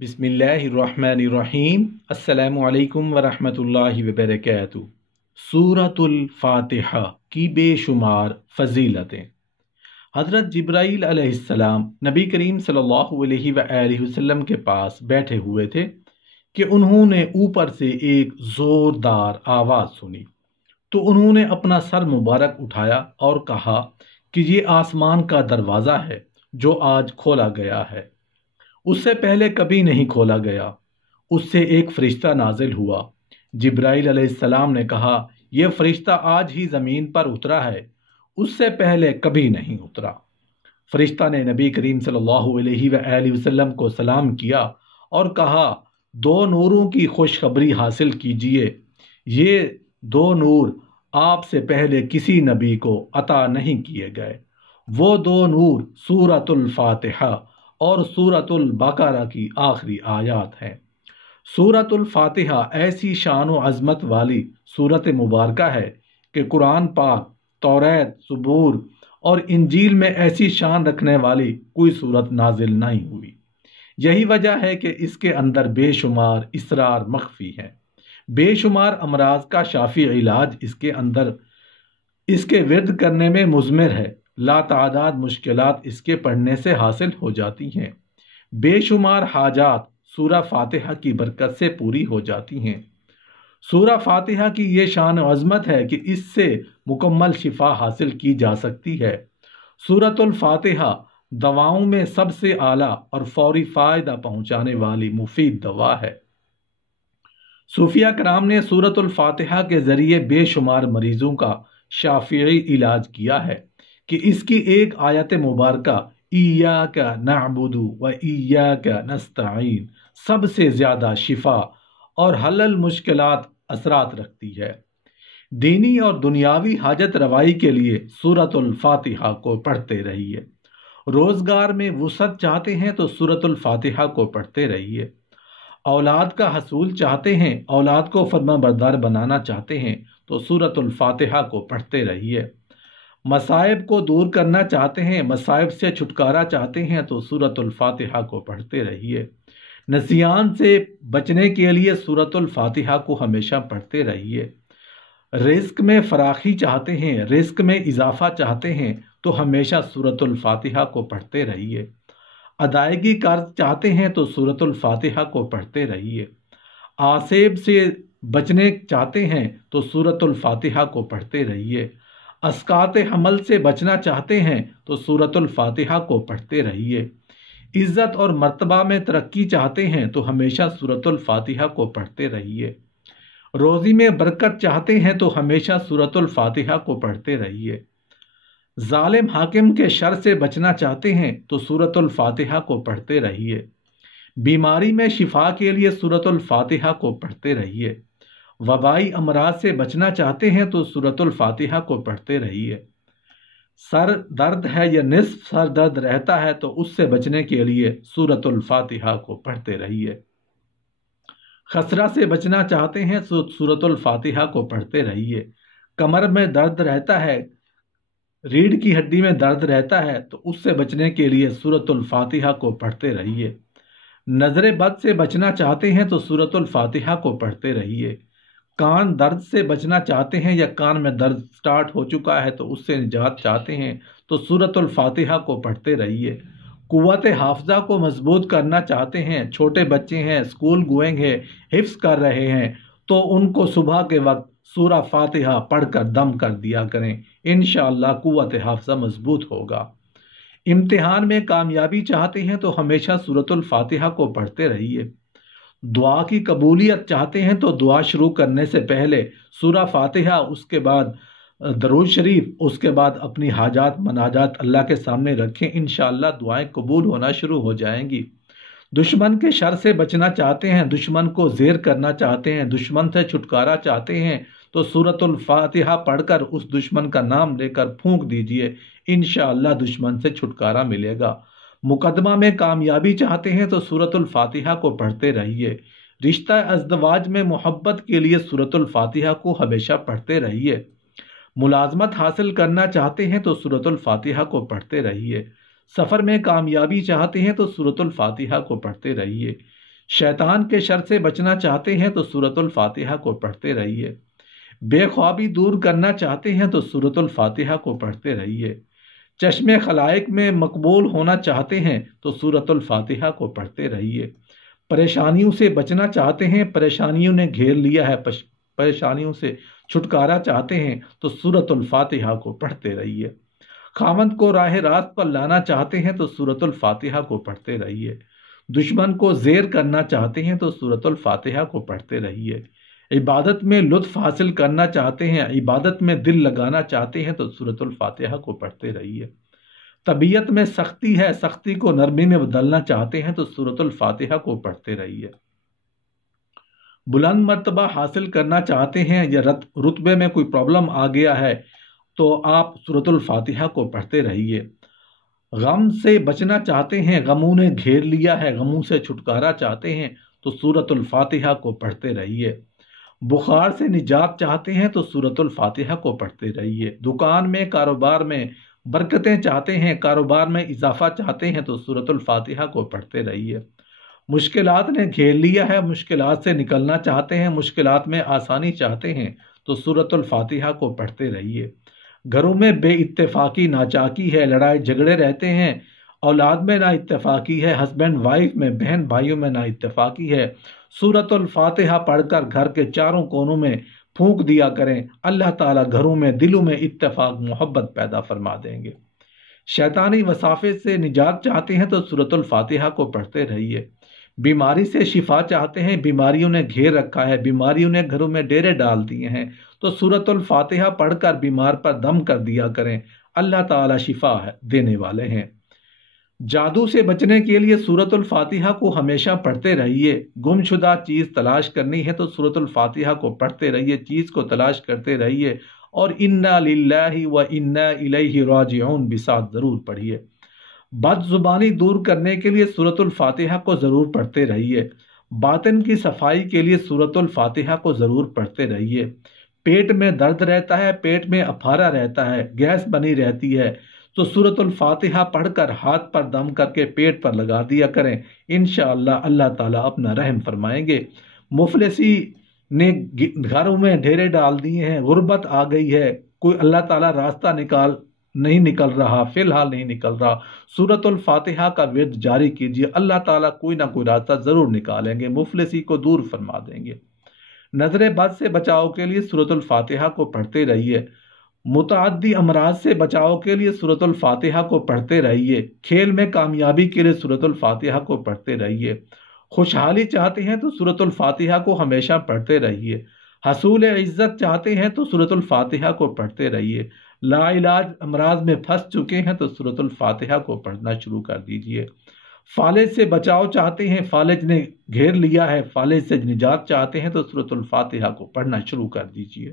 बिस्मिल्लाहिर्रहमानिर्रहीम। अस्सलामु अलैकुम वरहमतुल्लाहि वबरकातुहू। सूरतुल फातिहा की बेशुमार फजीलतें। हज़रत जिब्राईल अलैहिस्सलाम नबी करीम सल्लल्लाहु अलैहि वसल्लम के पास बैठे हुए थे कि उन्होंने ऊपर से एक ज़ोरदार आवाज़ सुनी। तो उन्होंने अपना सर मुबारक उठाया और कहा कि ये आसमान का दरवाज़ा है जो आज खोला गया है, उससे पहले कभी नहीं खोला गया। उससे एक फरिश्ता नाजिल हुआ। जिब्राईल अलैहिस्सलाम ने कहा, यह फरिश्ता आज ही ज़मीन पर उतरा है, उससे पहले कभी नहीं उतरा। फरिश्ता ने नबी करीम सल्लल्लाहु अलैहि वसल्लम को सलाम किया और कहा, दो नूरों की खुशखबरी हासिल कीजिए। ये दो नूर आपसे पहले किसी नबी को अता नहीं किए गए। वो दो नूर सूरतुल फातिहा और सूरतुल बकरा की आखिरी आयत हैं। सूरतुल फातिहा ऐसी शान व अज़मत वाली सूरत मुबारक है कि कुरान पाक, तौरात, ज़बूर और इंजील में ऐसी शान रखने वाली कोई सूरत नाजिल नहीं हुई। यही वजह है कि इसके अंदर बेशुमार इसरार मख्फी हैं, बेशुमार अमराज का शाफी इलाज इसके अंदर इसके विर्द करने में मुज़मिर है। लातादाद मुश्किलात इसके पढ़ने से हासिल हो जाती हैं। बेशुमार हाजात सूरा फातिहा की बरकत से पूरी हो जाती हैं। सूरा फातिहा की ये शान व अज़मत है कि इससे मुकम्मल शिफा हासिल की जा सकती है। सूरतुल फातिहा दवाओं में सबसे आला और फौरी फ़ायदा पहुँचाने वाली मुफीद दवा है। सूफिया कराम ने सूरतुल फातिहा के ज़रिए बेशुमार मरीज़ों का शाफ़िई इलाज किया है कि इसकी एक आयत मुबारका इय्याका नअबुदु व इय्याका नस्तईन सबसे ज़्यादा शिफा और हलल मुश्किलात असरात रखती है। दीनी और दुनियावी हाजत रवाई के लिए सूरतुल फातिहा को पढ़ते रहिए। रोज़गार में वुसअत चाहते हैं तो सूरतुल फातिहा को पढ़ते रहिए। औलाद का हसूल चाहते हैं, औलाद को फर्माबरदार बनाना चाहते हैं तो सूरतुल फातिहा को पढ़ते रहिए। मसाइब को दूर करना चाहते हैं, मसाइब से छुटकारा चाहते हैं तो सूरतुल फातिहा को पढ़ते रहिए। नसियान से बचने के लिए सूरतुल फातिहा को हमेशा पढ़ते रहिए। रिस्क में फराखी चाहते हैं, रिस्क में इजाफा चाहते हैं तो हमेशा सूरतुल फातिहा को पढ़ते रहिए। अदायगी कर्ज चाहते हैं तो सूरतुल फातिहा को पढ़ते रहिए। आसेब से बचने चाहते हैं तो सूरतुल फातिहा को पढ़ते रहिए। अस्कात हमल से बचना चाहते हैं तो सूरतुल फातिहा को पढ़ते रहिए। इज़्ज़त और मर्तबा में तरक्की चाहते हैं तो हमेशा सूरतुल फातिहा को पढ़ते रहिए। रोज़ी में बरकत चाहते हैं तो हमेशा सूरतुल फातिहा को पढ़ते रहिए। जालिम हाकिम के शर से बचना चाहते हैं तो सूरतुल फातिहा को पढ़ते रहिए। बीमारी में शिफा के लिए सूरतुल फातिहा को पढ़ते रहिए। वबाई अमराज से बचना चाहते हैं तो सूरतुल फातिहा को पढ़ते रहिए। सर दर्द है या निस्फ सर दर्द रहता है तो उससे बचने के लिए सूरतुल फातिहा को पढ़ते रहिए। खसरा से बचना चाहते हैं तो सूरतुल फातिहा को पढ़ते रहिए। कमर में दर्द रहता है, रीढ़ की हड्डी में दर्द रहता है तो उससे बचने के लिए सूरतुल फातिहा को पढ़ते रहिए। नज़र बद से बचना चाहते हैं तो सूरतुल फातिहा को पढ़ते रहिए। कान दर्द से बचना चाहते हैं या कान में दर्द स्टार्ट हो चुका है तो उससे निजात चाहते हैं तो सूरतुल फातिहा को पढ़ते रहिए। कुव्वत हाफ़ज़ा को मजबूत करना चाहते हैं, छोटे बच्चे हैं, स्कूल गोइंग है, हिफ्ज़ कर रहे हैं तो उनको सुबह के वक्त सूरा फातिहा पढ़कर दम कर दिया करें। इंशाअल्लाह कुव्वत हाफ़ज़ा मजबूत होगा। इम्तिहान में कामयाबी चाहते हैं तो हमेशा सूरतुल फातिहा को पढ़ते रहिए। दुआ की कबूलियत चाहते हैं तो दुआ शुरू करने से पहले सूरा फातिहा, उसके बाद दरूद शरीफ, उसके बाद अपनी हाजात मनाजात अल्लाह के सामने रखें। इंशाअल्लाह दुआएं कबूल होना शुरू हो जाएंगी। दुश्मन के शर से बचना चाहते हैं, दुश्मन को ज़ेर करना चाहते हैं, दुश्मन से छुटकारा चाहते हैं तो सूरतुल फातिहा पढ़कर उस दुश्मन का नाम लेकर फूंक दीजिए। इंशाअल्लाह दुश्मन से छुटकारा मिलेगा। मुकदमा में कामयाबी चाहते हैं तो सूरतुल फातिहा को पढ़ते रहिए। रिश्ता अज़दवाज में मोहब्बत के लिए सूरतुल फातिहा को हमेशा पढ़ते रहिए। मुलाजमत हासिल करना चाहते हैं तो सूरतुल फातिहा को पढ़ते रहिए। सफ़र में कामयाबी चाहते हैं तो सूरतुल फातिहा को पढ़ते रहिए। शैतान के शर से बचना चाहते हैं तो सूरतुल फातिहा को पढ़ते रहिए। बेख्वाबी दूर करना चाहते हैं तो सूरतुल फातिहा को पढ़ते रहिए। चश्मे खलाइक में मकबूल होना चाहते हैं तो सूरतुल फातिहा को पढ़ते रहिए। परेशानियों से बचना चाहते हैं, परेशानियों ने घेर लिया है, परेशानियों से छुटकारा चाहते हैं तो सूरतुल फातिहा को पढ़ते रहिए। खामद को राह रास्त पर लाना चाहते हैं तो सूरतुल फातिहा को पढ़ते रहिए। दुश्मन को ज़ेर करना चाहते हैं तो सूरतुल फातिहा को पढ़ते रहिए। इबादत में लुत्फ़ हासिल करना चाहते हैं, इबादत में दिल लगाना चाहते हैं तो सूरतुल फातिहा को पढ़ते रहिए। तबीयत में सख्ती है, सख्ती को नरमी में बदलना चाहते हैं तो सूरतुल फातिहा को पढ़ते रहिए। बुलंद मर्तबा हासिल करना चाहते हैं या रुतबे में कोई प्रॉब्लम आ गया है तो आप सूरतुल फातिहा को पढ़ते रहिए। गम से बचना चाहते हैं, गमों ने घेर लिया है, गमों से छुटकारा चाहते हैं तो सूरतुल फातिहा को पढ़ते रहिए। बुखार से निजात चाहते हैं तो सूरतुल फातिहा को पढ़ते रहिए। दुकान में, कारोबार में बरकतें चाहते हैं, कारोबार में इजाफा चाहते हैं तो सूरतुल फातिहा को पढ़ते रहिए। मुश्किलात ने घेर लिया है, मुश्किलात से निकलना चाहते हैं, मुश्किलात में आसानी चाहते हैं तो सूरतुल फातिहा को पढ़ते रहिए। घरों में बेइत्तेफाकी नाचाकी है, लड़ाई झगड़े रहते हैं, औलाद में ना इत्तेफाकी है, हस्बैंड वाइफ में, बहन भाइयों में ना इत्तेफाकी है, सूरतुल फातिहा पढ़कर घर के चारों कोनों में फूंक दिया करें। अल्लाह ताला घरों में, दिलों में इत्तेफाक मोहब्बत पैदा फरमा देंगे। शैतानी वसाफे से निजात चाहते हैं तो सूरतुल फातिहा को पढ़ते रहिए। बीमारी से शिफा चाहते हैं, बीमारियों ने घेर रखा है, बीमारियों ने घरों में डेरे डाल दिए हैं तो सूरतुल फातिहा पढ़कर बीमार पर दम कर दिया करें। अल्लाह ताला शिफा देने वाले हैं। जादू से बचने के लिए सूरतुल फातिहा को हमेशा पढ़ते रहिए। गुमशुदा चीज़ तलाश करनी है तो सूरतुल फातिहा को पढ़ते रहिए, चीज़ को तलाश करते रहिए और इन्ना लिल्लाहि व इन्ना इलैहि राजिऊन भी साथ ज़रूर पढ़िए। बदजुबानी दूर करने के लिए सूरतुल फातिहा को ज़रूर पढ़ते रहिए। बातिन की सफाई के लिए सूरतुल फातिहा को ज़रूर पढ़ते रहिए। पेट में दर्द रहता है, पेट में अफारा रहता है, गैस बनी रहती है तो सूरतुल फातिहा पढ़कर हाथ पर दम करके पेट पर लगा दिया करें। इंशाअल्लाह अल्लाह ताला अपना रहम फरमाएंगे। मुफलिसी ने घरों में ढेरे डाल दिए हैं, गुर्बत आ गई है, कोई अल्लाह ताला रास्ता नहीं निकल रहा, फिलहाल नहीं निकल रहा, सूरतुल फातिहा का विर्द जारी कीजिए, अल्लाह ताला कोई ना कोई रास्ता ज़रूर निकालेंगे, मुफलिसी को दूर फरमा देंगे। नजर बद से बचाव के लिए सूरतुल फातिहा को पढ़ते रहिए। मुतअद्दी अमराज से बचाव के लिए सूरतुल फातिहा को पढ़ते रहिए। खेल में कामयाबी के लिए सूरतुल फातिहा को पढ़ते रहिए। खुशहाली चाहते हैं तो सूरतुल फातिहा को हमेशा पढ़ते रहिए। हसूल इज़्ज़त चाहते हैं तो सूरतुल फातिहा को पढ़ते रहिए। लाइलाज अमराज में फंस चुके हैं तो सूरतुल फातिहा को पढ़ना शुरू कर दीजिए। फालिज से बचाव चाहते हैं, फालिज ने घेर लिया है, फालिज से निजात चाहते हैं तो सूरतुल फातिहा को पढ़ना शुरू कर दीजिए।